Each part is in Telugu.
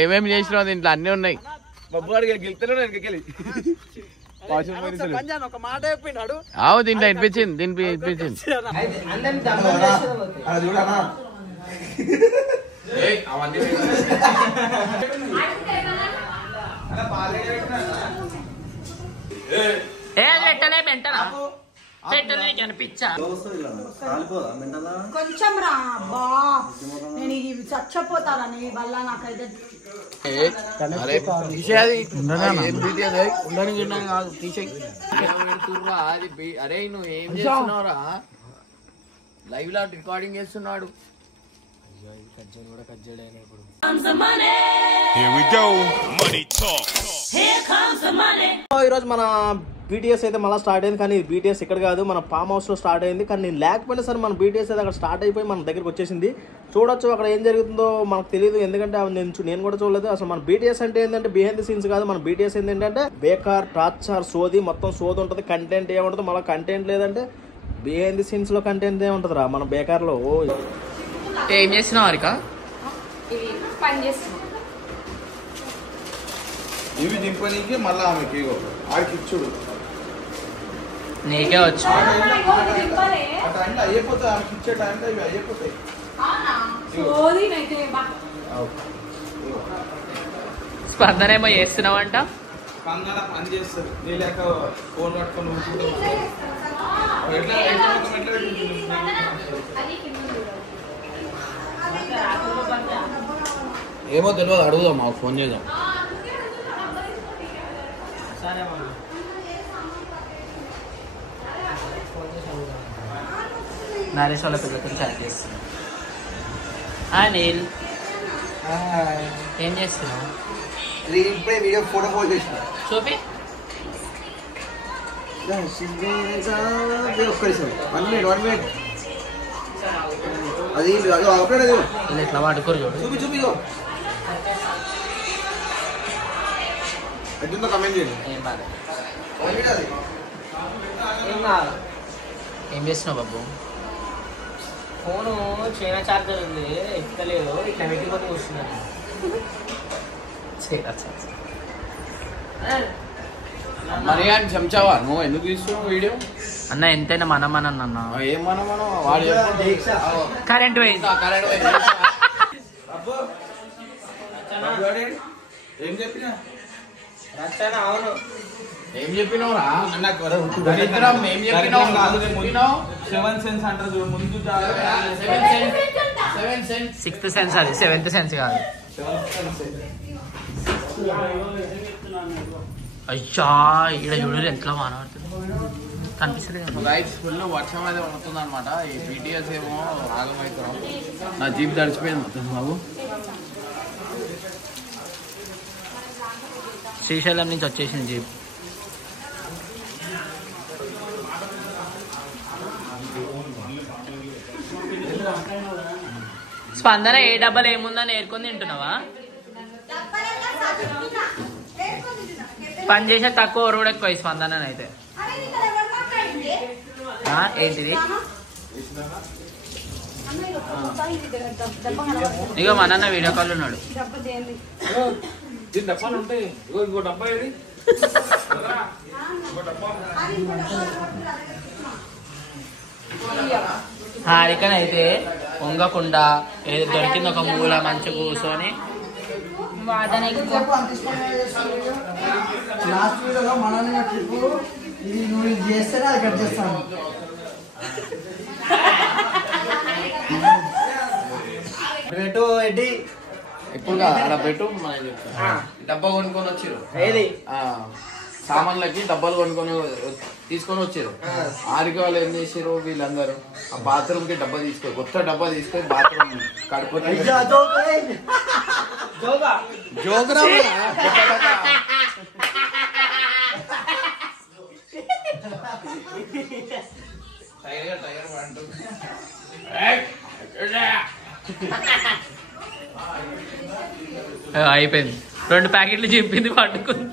ఏమేమి చేసినావు దీంట్లో అన్ని ఉన్నాయి. ఆవు దీంట్లో ఇనిపించింది కొంచెం రా బా నేను ఇది చచ్చిపోతారా నీ వల్ల నాకైతే అరే నువ్వు ఏం చేస్తున్నావురా? లైవ్ లో రికార్డింగ్ చేస్తున్నాడు. ఈరోజు మన బీటీఎస్ అయితే మళ్ళీ స్టార్ట్ అయింది. కానీ బీటీఎస్ ఇక్కడ కాదు, మన ఫామ్ హౌస్ లో స్టార్ట్ అయింది. కానీ నేను లేకపోయినా సరే మన బీటీఎస్ అయితే అక్కడ స్టార్ట్ అయిపోయి మన దగ్గరికి వచ్చేసింది. చూడొచ్చు అక్కడ ఏం జరుగుతుందో మనకు తెలియదు, ఎందుకంటే నేను కూడా చూడలేదు. అసలు మన బీటీఎస్ అంటే ఏంటంటే బిహైండ్ ది సీన్స్ కాదు. మన బీటీఎస్ ఏంటంటే బేకార్ టార్చర్ సోది మొత్తం సోది ఉంటుంది. కంటెంట్ ఏముంటుంది, మళ్ళీ కంటెంట్ లేదంటే బిహైండ్ ది సీన్స్ లో కంటెంట్ ఏముంటుంది రా మన బేకార్ లో. ఏం చేస్తున్నావు హరిక? ఇవి దింపనీకి మళ్ళీ ఆమెకి ఆడికి ఇచ్చుడు నీకే వచ్చు. అయిపోతాయి ఆమెకి ఇచ్చే టైంలో ఇవి అయిపోతాయి. స్పందన ఏమో చేస్తున్నావంట. స్పందన పని చేస్తారు, నీ లేక ఫోన్ పట్టుకొని ఏమో తెలియదు, అడుగుదాం మాకు ఫోన్ చేద్దాం. నరేష్ వాళ్ళ పిల్లలతో చాట్ చేస్తున్నాం. అనిల్ ఏం చేస్తున్నావు? ఇప్పుడే వీడియో ఫోటో పోస్ట్ చేసిన చూపి. ఒక్క మినిట్ అది ఇట్లా పట్టుకోరు చూడు. కమెంట్ చేయండి. ఏం చేస్తున్నావు బాబు? ఫోను చైనా చార్జర్ ఉంది, ఎక్కలేదు. ఇట్లా పెట్టిపోతే కూర్చున్నాను. మరి అని చెంచావా నువ్వు? ఎందుకు తీస్తున్నావు వీడియో? అన్న ఎంతైనా మనం అన్న ఏం మనం వాడు కరెంట్ పోయింది. ఏం చెప్పినా అవును ఏం చెప్పినావురా? సెవెన్ సెన్స్ అంటారు ముందు. సిక్స్త్ సెన్స్, అది సెవెంత్ సెన్స్ కాదు. అయ్యా ఇక్కడ చూడరు ఎట్లా మానవుతుంది కనిపిస్తుంది. రైట్స్ ఫుల్ వర్షం అయితే పడుతుంది అనమాట. ఈ బీటీఎస్ ఏమో ఆగమవుతాం. నా జీప్ తడిచిపోయింది మొత్తం బాబు. శ్రీశైలం నుంచి వచ్చేసింది జీప్. స్పందన ఏ డబ్బాలు ఏముందని ఏరుకొని తింటున్నావా? పని చేసే తక్కువ కూడా ఎక్కువ స్పందన అయితే. ఏంటిది? ఇక మా నాన్న వీడియో కాల్ ఉన్నాడు. డబ్బాలు ఉంటాయి. ఇంకో డబ్బా ఏది? హారికనైతే పొంగకుండా ఏది దొరికింది ఒక మూల మంచి కూర్చొని లాస్ట్ వీడియోలో మనల్ని ట్రిప్ ఇది నువ్వు ఇది చేస్తేనే అది కట్ చేస్తాను. ఇప్పుడు అలా పెట్టు. డబ్బా కొనుక్కొని వచ్చారు. ఏది సామాన్లకి డబ్బాలు తీసుకొని వచ్చారు. ఆరికి వాళ్ళు ఏం చేసారు వీళ్ళందరూ ఆ బాత్రూమ్ కి డబ్బా తీసుకొని కొత్త డబ్బా తీసుకొని బాత్రూమ్ కడుపుకొని జోగురా అయిపోయింది. 2 ప్యాకెట్లు చింపింది పట్టుకుంది.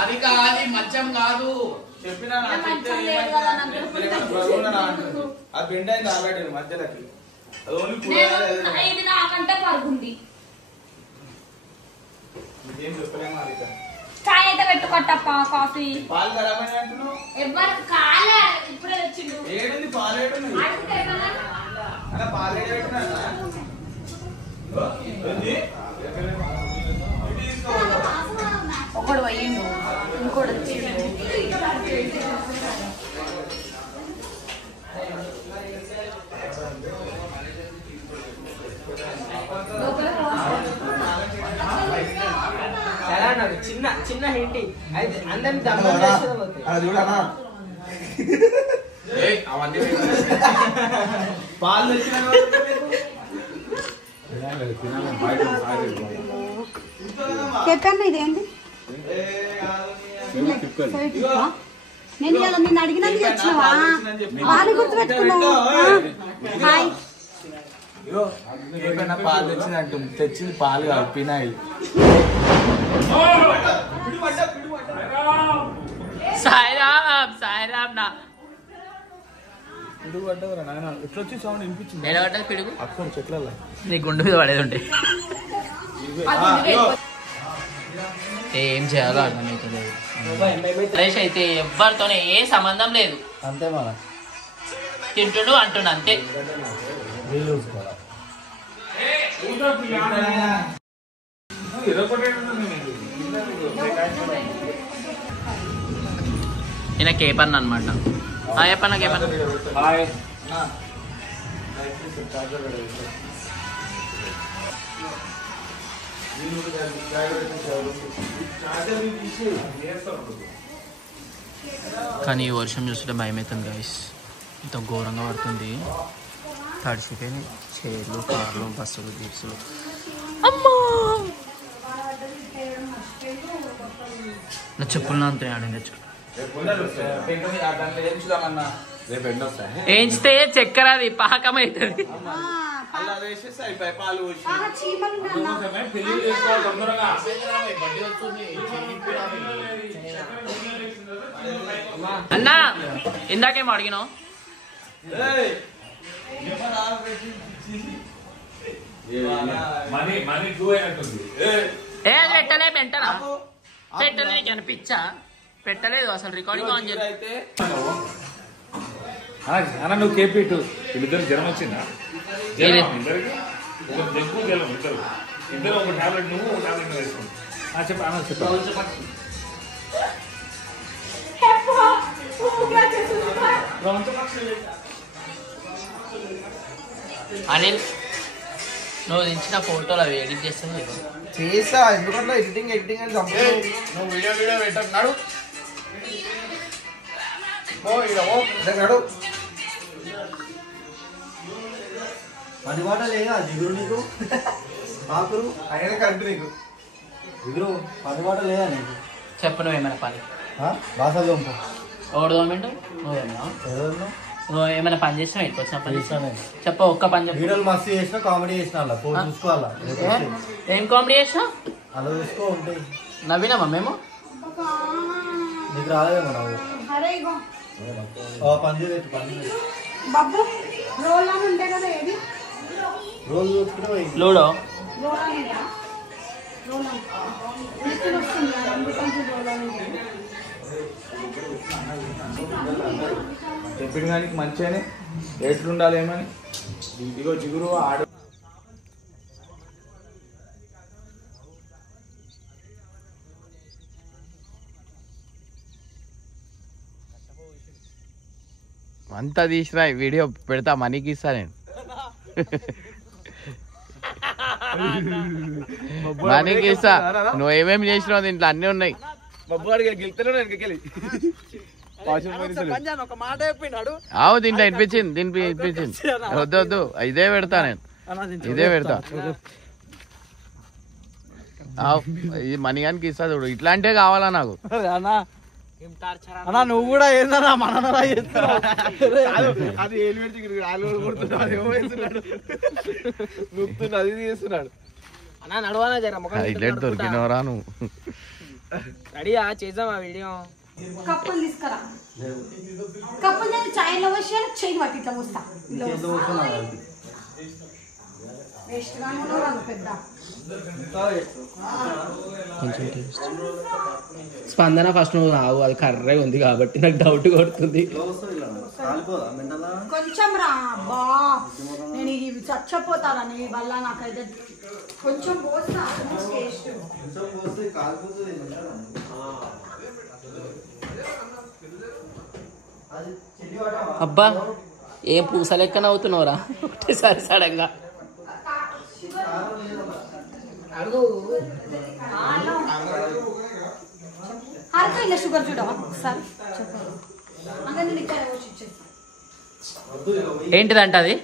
అది కాదు మంచం కాదు చెప్పినా అది బెండ్ అయింది ఆల్రెడీ మధ్యలోకి ఇది నాకంటే పరుగుంది. చాయ్ అయితే పెట్టుకోట్టప్ప కాఫీ పాలు ఖరాబ్ అయినా అంటున్నావు. ఎవరు కాలే ఇప్పుడే వచ్చిండు. ఏడుంది పాలు ఏడుంది? అలా పాలు ఏడున్నా ఒకడు పోయిండు ఇంకోటి వచ్చిండు. చిన్న చిన్న హింటి అందరిని దమ్ము చూడనా అవన్నీ పాలు తెచ్చిన చెప్పాను ఇదేంటి నేను ఇలా నిన్ను అడిగినందుకు వచ్చినావా? పాలు గుర్తుపెట్టుకున్నావు. హాయ్ ఏమైనా పాలు తెచ్చిందంటు తెచ్చింది పాలు కాదు పినాయిల్. సాయిరామ్ సాయిరామ్ నా పిడుగు పడ్డవరా నాయన ఎట్లా వచ్చి సౌండ్ వినిపించింది. నేను పడ్డది పిడుగు అక్కడ చెట్లలో నీ గుండు మీద పడేది ఉంటే ఏం చేయాలో అర్థమవుతలేదు. నరేష్ అయితే ఎవరితోనే ఏ సంబంధం లేదు, అంతే మన తింటుడు అంటున్నా అంతే. ఈయన కేపన్ అనమాట. చెప్పన్న కేపన్. కానీ ఈ వర్షం చూస్తుంటే భయం అవుతుంది గైస్. ఇంత ఘోరంగా పడుతుంది. తడిసిపోయినాయి చైర్లు, కార్లు, బస్సులు, జీప్స్లు. అమ్మా నా చెప్పులు అంతే ఆడింది. ఏంచితే చక్కెర అది పాకం అవుతుంది. అలా వేసేసి అయిపోయి పాలు పోసి అన్నా ఇందాకేమో అడిగినావు. ఏ అది పెట్టలే పెట్టరా పెట్టలే కనిపించా పెట్టలేదు అసలు. రికార్డింగ్ ఆన్ చేసి అయితే అన్న నువ్వు కేపీటు వీళ్ళిద్దరు జ్వరం వచ్చిందా? ఇద్దరికి జగ్గు జ్వరం ఇద్దరు ఒక టాబ్లెట్ నువ్వు ఒక టాబ్లెట్ వేసుకోండి. చెప్ప అన్న చెప్ప అనిల్ నువ్వు దించిన ఫోటోలు అవి ఎడిట్ చేస్తాను చేసా. ఎందుకంటే ఎడిటింగ్ ఎడిటింగ్ అని నువ్వు వీడియో పెట్టన్నాడు. నడు 10 మాటలు లేదా దిగురు నీకు ఆకురు ఆయన కంటి నీకు దిగురు 10 మాటలు లేదా నీకు చెప్పు నువ్వేమైనా పని బాసలు ఒకటి గవర్నమెంట్ నువ్వు ఏమైనా పని చేసినా ఇంటికి వచ్చిన పని చేసినా చెప్పు. ఒక్క పని చెప్పు. వీడియోలు మస్తు చేసినా కామెడీ చేసిన అలా చూసుకోవాలా. ఏం కామెడీ చేసినా అలా చూసుకో ఉంటాయి. నవ్వినామా మేము? నీకు రాలేదేమో నవ్వు. అరే ఇగో పని చేయలేదు పని బాబు రోల్ అని ఉంటాయి కదా. ఏది రోజు చూసుకుంటే లూడో రోల్ అని రోల్ నెత్తులు వస్తుంది అందుకంటే రోల్ అని. చెప్పిన కానీ మంచిగానే ఎట్లుండాలి ఏమని. ఇదిగో జిగురు ఆడు అంతా తీసినా వీడియో పెడతా, మనీకి ఇస్తా నేను. మనీకి ఇస్తా. నువ్వు ఏమేమి చేసినావు దీంట్లో అన్నీ ఉన్నాయి. అవు దీంట్లో వినిపించింది వినిపించింది. వద్దు వద్దు ఇదే పెడతా నేను, ఇదే పెడతా. ఇది మనీ గానికి ఇస్తా చూడు. ఇట్లాంటివే కావాలా నాకు. అన్నా నువ్వు కూడా ఏందన్నా మనలా చేస్తావు. అది ఏలు పెడితే అది చేస్తున్నాడు. అన్నా నడవాలా జర హైలైట్ దొరికినవరా నువ్వు. రెడీయా చేద్దాం ఆ వీడియో. కప్పులు తీసుకురా. కప్పులు చాయ్లో వచ్చి చెయ్యి పట్టి ఇట్లా పోస్తా. కొంచెం టేస్ట్. స్పందన ఫస్ట్ నువ్వు రావు, అది కర్రగా ఉంది కాబట్టి నాకు డౌట్ కొడుతుంది. కొంచెం రా బా, నేను ఇవి చచ్చిపోతారా నీ వల్ల. నాకైతే కొంచెం పోస్తా టేస్ట్. అబ్బా ఏం పూస లెక్కన అవుతున్నావురా ఒకటేసారి సడన్ గా. ఇంకా షుగర్ చూడవా ఒకసారి చెప్పండి. ఏంటిదంట అది?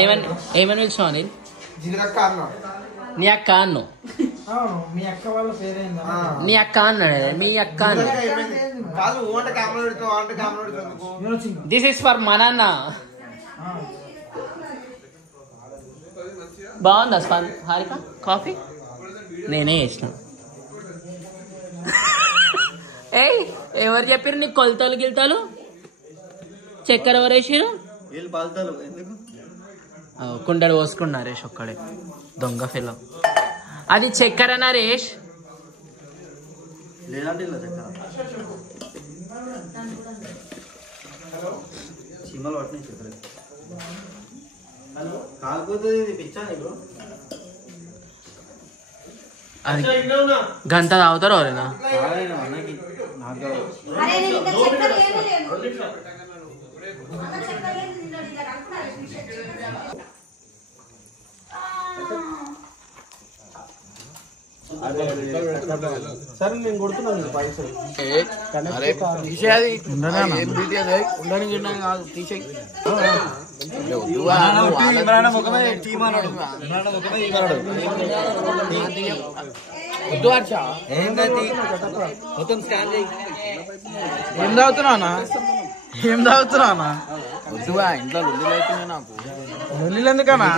ఏమని పిలిచినావు అనిల్? నీ అక్క అన్ను, మీ అక్క వాళ్ళ పేరేందా? నీ అక్క అన్నాడు. మీ అక్క అన్న. దిస్ ఇస్ ఫర్ మా నాన్న. బాగుందా హారిక కాఫీ? నేనే చేసిన. ఏయ్ ఎవరు చెప్పారు నీకు కొలతలు గిల్తాలు? చక్కెర ఎవరు వేసారు? కుండడు పోసుకున్నా నరేష్ ఒక్కడే దొంగ ఫిల్. అది చక్కెర నరేష్. అది గంట తాగుతారు ఎవరైనా? సరే నేను కొడుతున్నాను పైసలు. ఏం తాగుతున్నా? ఏం తాగుతున్నా? వద్దువా ఇంట్లో లొల్లిలు అవుతున్నాయి నాకు. లొల్లిలు ఎందుకన్నా?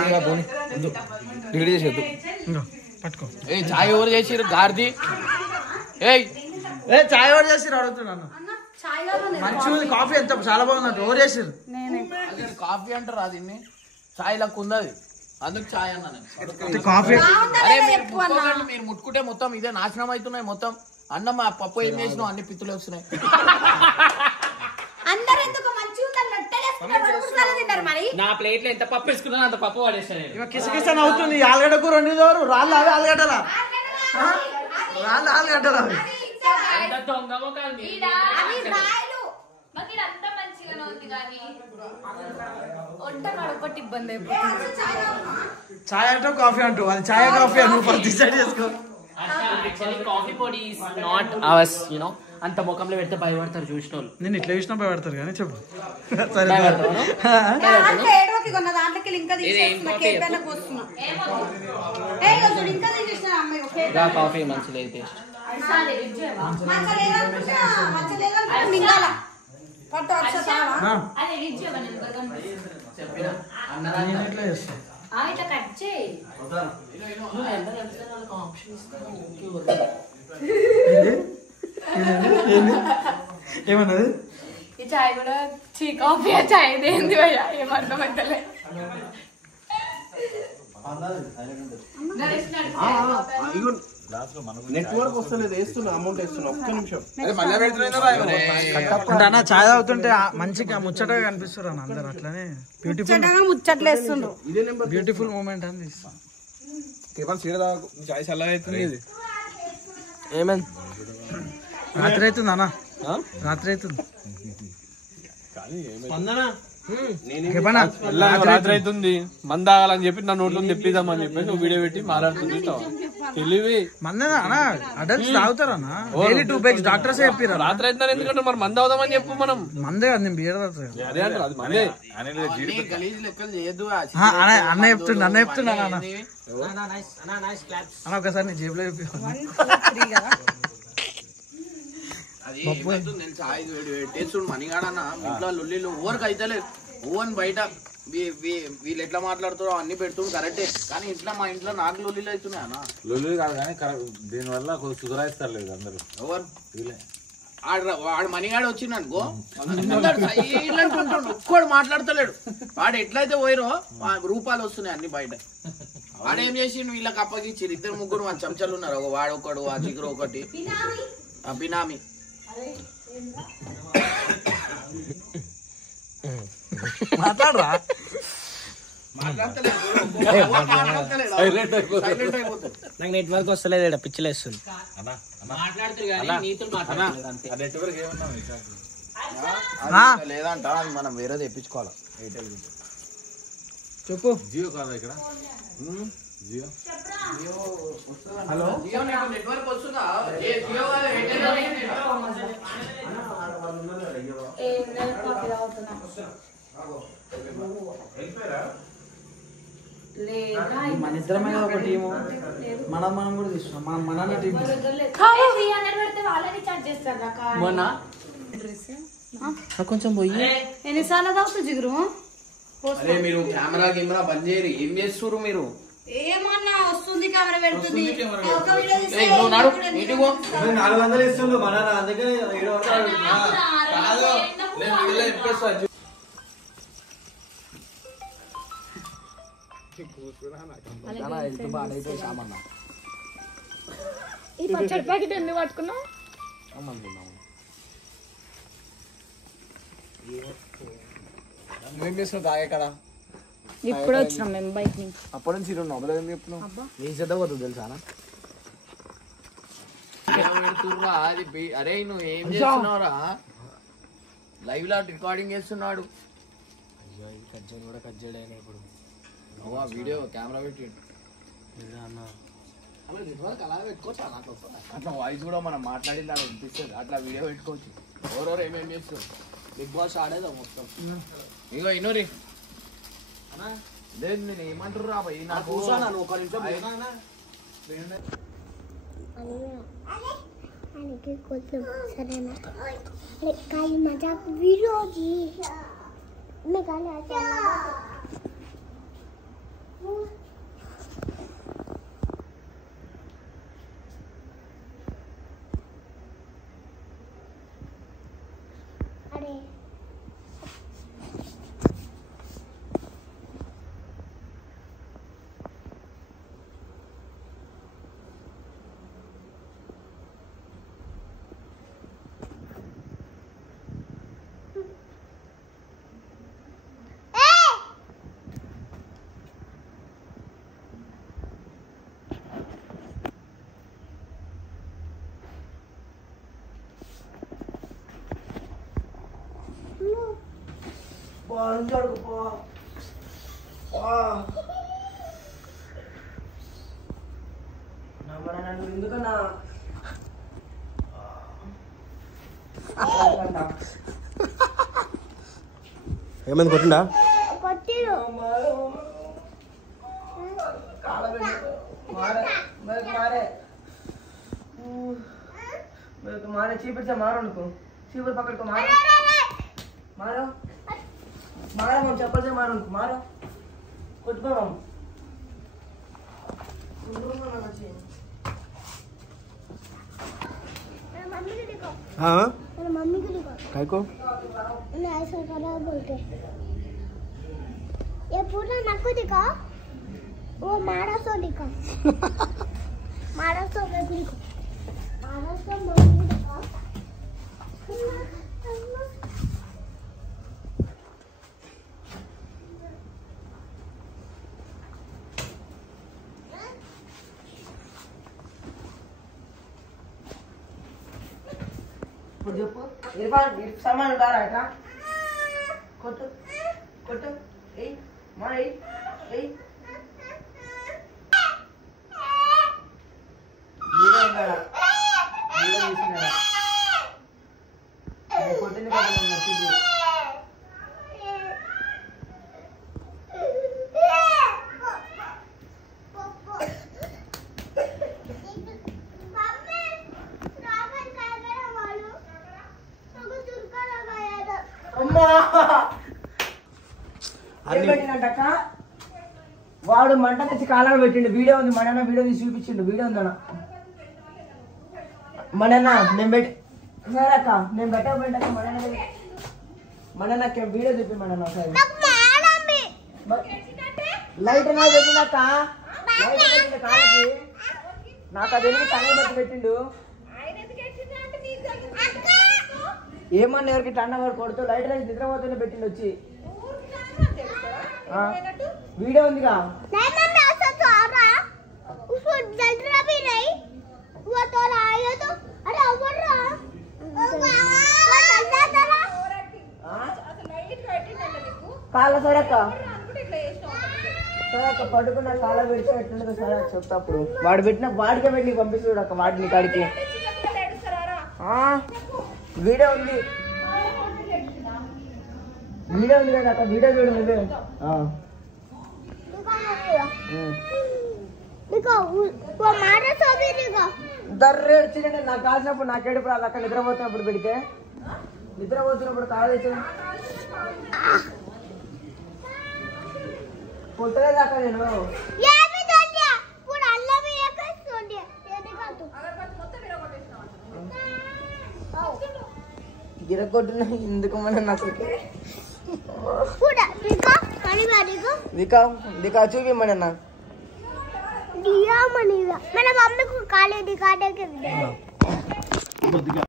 పట్టుకో. ఏ చాయ్ ఎవరు చేసిరు? గార్ది. ఏ చాయ్ ఎవరు చేసిరు అడుగుతున్నాను. మంచిగా కాఫీ ఎంత చాలా బాగుందంట. ఎవరు చేసిరు? కాఫీ అంటారు దీన్ని, చాయ్ లెక్క ఉంది అది, అందుకు చాయ్ అన్నా. కాఫీ మీరు ముట్టుకుంటే మొత్తం ఇదే నాశనం అవుతున్నాయి. మొత్తం అన్నం పప్పు ఏం చేసినావు అన్ని పిత్తులు వస్తున్నాయి. నా ప్లేట్ లో ఎంత పప్పు వేసుకున్నా అంత పప్పు పడేస్తాను. కిసకిసన్ అవుతుంది. ఆలుగడ్డ కూర వండిదోరు రాళ్ళు అవి ఆలుగడ్డలా రాళ్ళు ఆలుగడ్డలా చాయ్ అంటూ కాఫీ అంటూ అది చాయ్ కాఫీ అని డిసైడ్ చేసుకో. కాఫీ పొడి is not hours, you know. అంత ముఖంలో పెడితే భయపడతారు చూసిన వాళ్ళు. నేను ఇట్లా చూసినా భయపడతారు కానీ చెప్పు. సరే కాఫీ మంచి లేదు టేస్ట్. ఎట్లా చేస్తాను ఏమన్నది? ఈ చాయ్ కూడా కాఫీ చాయ్ ఏంది భయ్యా ఏమర్థమైతలే. నెట్వర్క్ వస్తలేదు, వేస్తున్నా అమౌంట్ వేస్తున్నా. ఒక్క నిమిషం. అన్న చాయ్ తాగుతుంటే మంచిగా ముచ్చటగా కనిపిస్తారు అన్న అందరు. అట్లనే బ్యూటిఫుల్ మూమెంట్ అని ఏమైంది? రాత్రి అవుతుంది అన్న, రాత్రి అవుతుంది. రాత్రి అవుతుంది, మంద తాగాలని చెప్పి నా నోట్లో తెప్పిద్దామని చెప్పి నువ్వు వీడియో పెట్టి మాట్లాడుతుంది. తెలివి మందేనా అన్న? అడల్ట్స్ తాగుతారు అన్న. డైలీ 2 bags డాక్టర్స్ చెప్పారు. రాత్రి అవుతుంది ఎందుకంటే మరి మంద అవుదామని చెప్పు. మనం మందే కదా, నేను బియర్ తాగుతాను. అదే అంటారు అది మందే. అన్న చెప్తున్నా అన్న అన్న ఒకసారి నీ జేబులో మనిగాడన్న ఇంట్లో లొల్లిలు ఓవరికి అయితలేదు. ఓవన్ బయట వీళ్ళు ఎట్లా మాట్లాడుతారో అన్ని పెడుతుంది కరెక్టే, కానీ ఇంట్లో మా ఇంట్లో నాకు లొల్లిలు అవుతున్నాయి అన్న. లొల్లి కాదు కానీ దీని వల్ల సుధరాయిస్తారు లేదు అందరూ. ఎవరు వాడు మనిగాడు వచ్చిండు అనుకో సైలెంట్ ఉంటాడు, ఒక్కడు మాట్లాడతలేడు. వాడు ఎట్లయితే పోయిరో రూపాయలు వస్తున్నాయి అన్ని బయట. వాడు ఏం చేసిండు, వీళ్ళకి అప్పగించారు. 2-3 మన చెంచాలు ఉన్నారు, ఒక వాడు ఒకడు, ఆ చిగురు ఒకటి, బినామీ. మాట్లాడరా నాకు నెట్వర్క్ వస్తలేదు, పిచ్చిలేస్తుంది. లేదంట మనం వేరే తెప్పించుకోవాలి. ఎయిర్టెల్ చెప్పు. జియో కాదా ఇక్కడ? జియో హలో నెట్వర్క్ వస్తుందా? మన ఇద్దరమే కదా ఒక టీము, మనం కూడా తీసుకున్నాం. మన టీం మొన్న కొంచెం పోయి ఎన్నిసార్లు తాగుతూ జిగురు? అరే మీరు కెమెరా బంద్ చేయరు, ఏం చేస్తున్నారు మీరు? ఏమన్నా వస్తుంది, కెమెరా పెడుతుంది. 400 ఇస్తుండ్రు మన, అందుకని 700. ఈ పచ్చడి ప్యాకెట్ ఎందుకు పట్టుకున్నావు? నువ్వేం చేస్తున్నావు తాగే కదా? ఇప్పుడే వచ్చినాం మేము బైక్ నుంచి. అప్పటి నుంచి నవ్వలేదు, ఏం చెప్తున్నావు? నీ శ్రద్ధ పోతుంది తెలుసా? అరే నువ్వు ఏం చేస్తున్నావురా? లైవ్ లో రికార్డింగ్ చేస్తున్నాడు. కట్ చేయడం ఇప్పుడు వీడియో కెమెరా పెట్టి అట్లా వాయిస్ కూడా మనం మాట్లాడింది అలా వినిపిస్తుంది. అట్లా వీడియో పెట్టుకోవచ్చు. ఎవరెవరు ఏమేం చేస్తారు? బిగ్ బాస్ ఆడేదా మొత్తం. ఇగో ఇన్నోరి లేదు, నేను ఏమంటారు రా భయ్, నాకు ఒక నిమిషం सरेना काही मजाक विरोधी मैं गाने आते अरे ఎందుకన్నా ఏమైంది, కొట్టిండా? కొట్టిరు मारे चीपट से मारो उनको, चीपट पकड़ को मारो मारो मारो हम चप्पल से मारो उनको, मारो कुछ भी हम मम्मी को देखो, हाँ मेरे मम्मी को देखो, काय को मैं ऐसा करा बोलते ये पूरा नाको दिखा, वो मारा सो दिखा मारा सो मैं दिखा मारा सो मम्मी दिखा इरफान सामान उतारा है का कोट कोट ए मार ए नीला उतारा नीला मिसना ये कोटे ने का मैसेज వాడు మంట తెచ్చి కాలాలు పెట్టిండు. వీడియో ఉంది, మన వీడియో తీసి చూపించిండు. వీడియో ఉందన్న మన మేము పెట్టి సరే అక్క నేను పెట్టకపోయింటాక మన నాకు వీడియో చెప్పి మన ఒకసారి లైట్ నా పెట్టినాక లైట్ పెట్టిన కాళ్ళకి నాకు అది టంగ బట్టి పెట్టిండు ఏమన్నా ఎవరికి టండ వాడు కొడుతూ లైట్ లైట్ నిద్రపోతూనే పెట్టిండు వచ్చి వీడియో ఉందిగా కాళ్ళ సరక్క సరక్క పడుకున్న కాళ్ళ పెడితే ఎట్లుండదు సరే చెప్తా అప్పుడు వాడు పెట్టిన వాడికే పెట్టి పంపిస్తాడు అక్క వాడిని కాడికి వీడియో ఉంది కదా అక్క వీడియో చూడు నువ్వే దర్రే వచ్చిందంటే నాకు కాల్సినప్పుడు నాకేడుపు రాదు అక్కడ నిద్రపోతున్నప్పుడు పెడితే నిద్రపోతున్నప్పుడు కాలు తెచ్చు పుట్టలేదు అక్క నేను గిరగొట్టిన ఎందుకు మన నాకు దికా చూపిమ్మన్నా మన మమ్మీకి కాలేదు కాడే